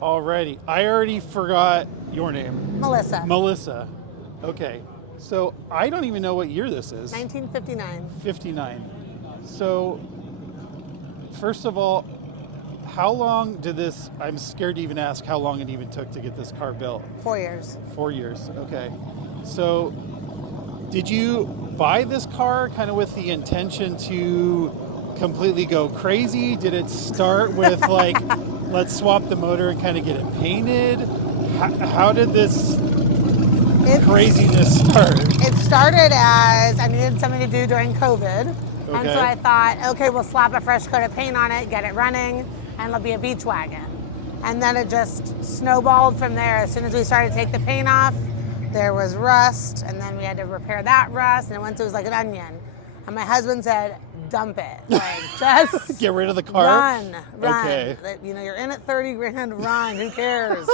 Alrighty. I already forgot your name. Melissa. Melissa. Okay. So I don't even know what year this is. 1959. 59. So, first of all, how long did this, I'm scared to even ask how long it even took to get this car built. 4 years. 4 years. Okay. So, did you buy this car kind of with the intention to completely go crazy? Did it start with like, let's swap the motor and kind of get it painted? How did this craziness start? It started as I needed something to do during COVID. And so I thought, okay, we'll slap a fresh coat of paint on it, get it running, and it'll be a beach wagon. And then it just snowballed from there. As soon as we started to take the paint off, there was rust, and then we had to repair that rust, and it was like an onion. And my husband said, dump it. Like, just get rid of the car? Run. Okay. You know, you're in at 30 grand, run, who cares?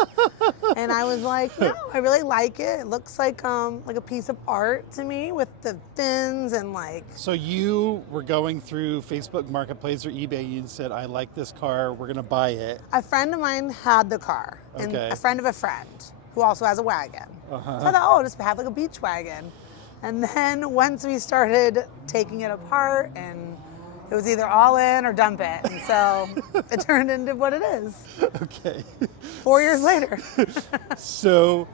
And I was like, no, I really like it. It looks like a piece of art to me with the fins and like. So you were going through Facebook Marketplace or eBay, you said, I like this car, we're gonna buy it. A friend of mine had the car, and a friend of a friend who also has a wagon. So I thought, I'll just have like a beach wagon. And then once we started taking it apart, and it was either all in or dump it. And so it turned into what it is. Okay. 4 years later. So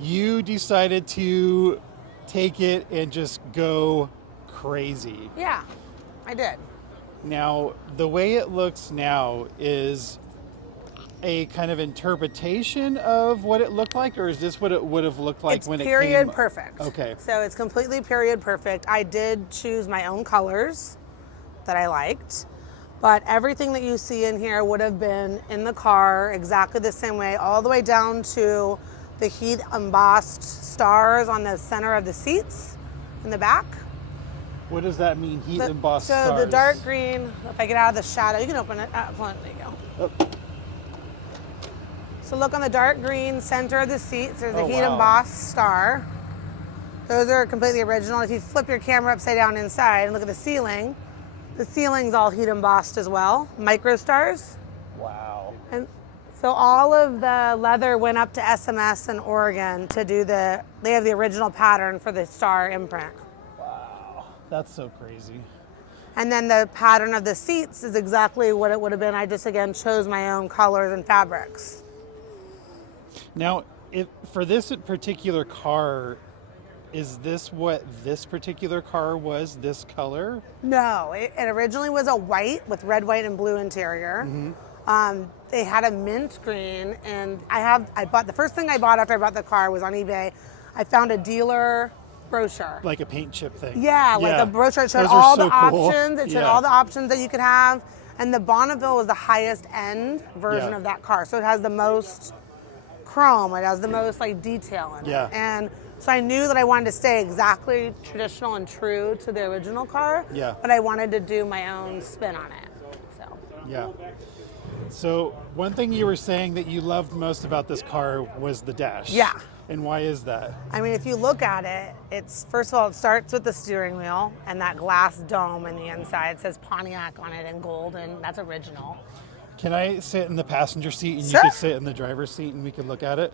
you decided to take it and just go crazy. Yeah, I did. Now, the way it looks now is a kind of interpretation of what it looked like, or is this what it would have looked like when it came? It's period perfect. Okay. So it's completely period perfect. I did choose my own colors that I liked, but everything that you see in here would have been in the car exactly the same way, all the way down to the heat embossed stars on the center of the seats in the back. What does that mean, heat embossed stars? So the dark green, if I get out of the shadow, you can open it. There you go. Oh. So look on the dark green center of the seats, there's a heat wow. embossed star. Those are completely original. If you flip your camera upside down inside and look at the ceiling's all heat embossed as well, micro stars. Wow. And so all of the leather went up to SMS in Oregon to do they have the original pattern for the star imprint. Wow, that's so crazy. And then the pattern of the seats is exactly what it would have been. I just, again, chose my own colors and fabrics. Now, for this particular car, is this what this particular car was, this color? No, it originally was a white with red, white, and blue interior. They had a mint green, and the first thing I bought after I bought the car was on eBay. I found a dealer brochure. Like a paint chip thing. Yeah, like a brochure. It showed all the options. It showed all the options that you could have. And the Bonneville was the highest end version of that car. So it has the most chrome. It has the most like detail in it. And so I knew that I wanted to stay exactly traditional and true to the original car. But I wanted to do my own spin on it. So. Yeah. So one thing you were saying that you loved most about this car was the dash. Yeah. And why is that? I mean, if you look at it, it's, first of all, it starts with the steering wheel and that glass dome in the inside. It says Pontiac on it in gold, and that's original. Can I sit in the passenger seat and Sure. you could sit in the driver's seat and we could look at it?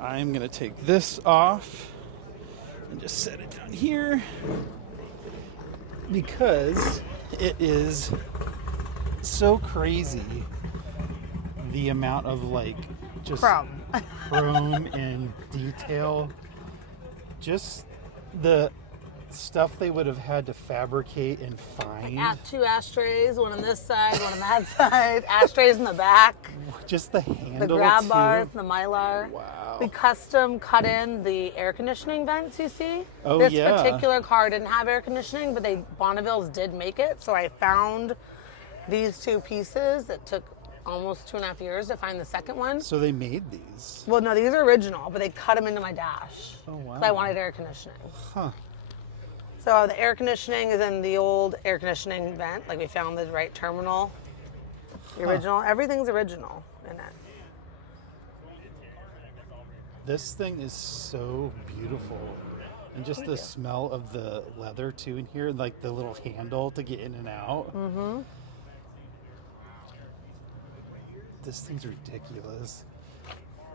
I'm gonna take this off and just set it down here because it is so crazy the amount of like just chrome and detail. Just the stuff they would have had to fabricate and find. Like 2 ashtrays, one on this side, one on that side, ashtrays in the back. Just the handle, the grab too. bars, the mylar. Wow. We custom cut in the air conditioning vents, you see. Oh, this yeah. particular car didn't have air conditioning, but Bonnevilles did make it. So I found these 2 pieces that took almost 2.5 years to find the second one. So they made these? Well, no, these are original, but they cut them into my dash. Oh, wow. Because I wanted air conditioning. Huh. So the air conditioning is in the old air conditioning vent. Like we found the right terminal. The original. Everything's original in it. This thing is so beautiful. And just the smell of the leather too in here, and like the little handle to get in and out. Mm-hmm. This thing's ridiculous.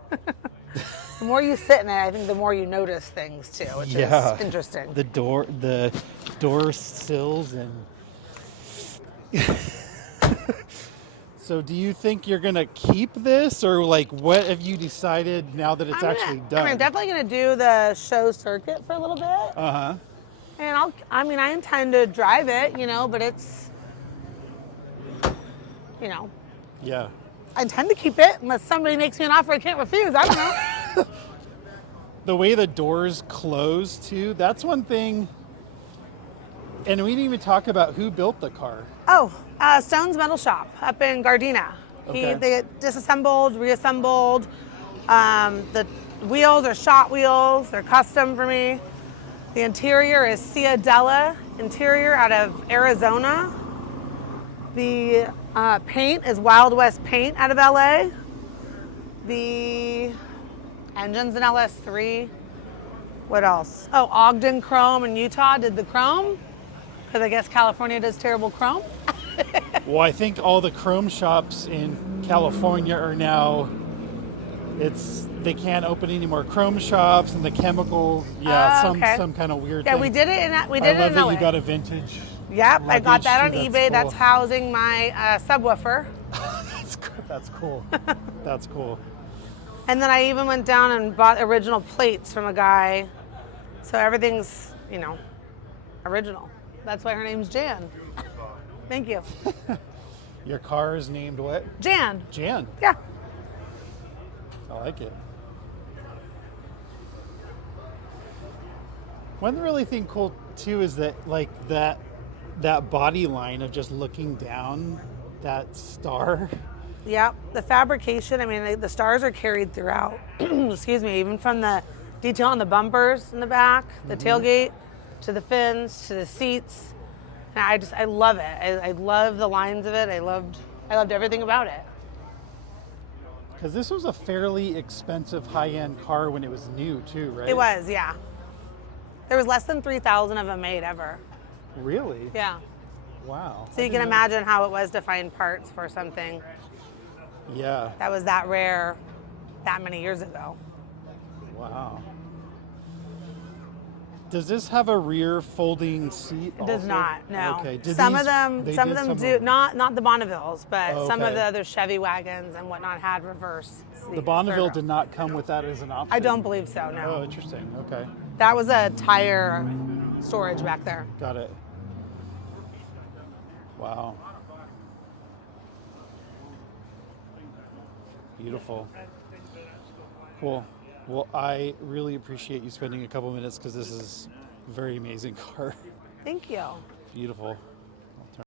The more you sit in it, I think the more you notice things too, which is interesting. The door sills and. So do you think you're gonna keep this, or like what have you decided now that it's actually done? I'm definitely gonna do the show circuit for a little bit. Uh-huh. And I intend to drive it, but it's, Yeah. I intend to keep it unless somebody makes me an offer I can't refuse. I don't know. The way the doors close too, that's one thing. And we didn't even talk about who built the car. Oh, Stone's Metal Shop up in Gardena. Okay. They disassembled, reassembled. The wheels are shot wheels. They're custom for me. The interior is Ciadella interior out of Arizona. The paint is Wild West paint out of LA. The engine's an LS3. What else? Oh, Ogden Chrome in Utah did the chrome. Because I guess California does terrible chrome. Well, I think all the chrome shops in California are now, they can't open any more chrome shops, and the chemicals, okay. some kind of weird Yeah, thing. we did it in I love that you got a vintage. Yep, I got luggage that on too. eBay. That's cool. housing my subwoofer. That's cool. That's cool. And then I even went down and bought original plates from a guy. So everything's, original. That's why her name's Jan. Thank you. Your car is named what? Jan. Jan. Yeah. I like it. One really thing cool too is that that body line of just looking down that star. Yep. The fabrication, the stars are carried throughout. Excuse me, even from the detail on the bumpers in the back, the tailgate, to the fins, to the seats. And I love it. I love the lines of it. I loved everything about it. Because this was a fairly expensive high-end car when it was new too, right? It was, yeah. There was less than 3,000 of them made ever. Really? Yeah. Wow. So you can imagine how it was to find parts for something that was that rare that many years ago. Wow. Does this have a rear folding seat? It does not. No. Okay. Some of them do. Not the Bonnevilles, but some of the other Chevy wagons and whatnot had reverse seats. The Bonneville did not come with that as an option. I don't believe so. No. Oh, interesting. Okay. That was a tire storage back there. Got it. Wow. Beautiful. Cool. Well, I really appreciate you spending a couple minutes because this is a very amazing car. Thank you. Beautiful.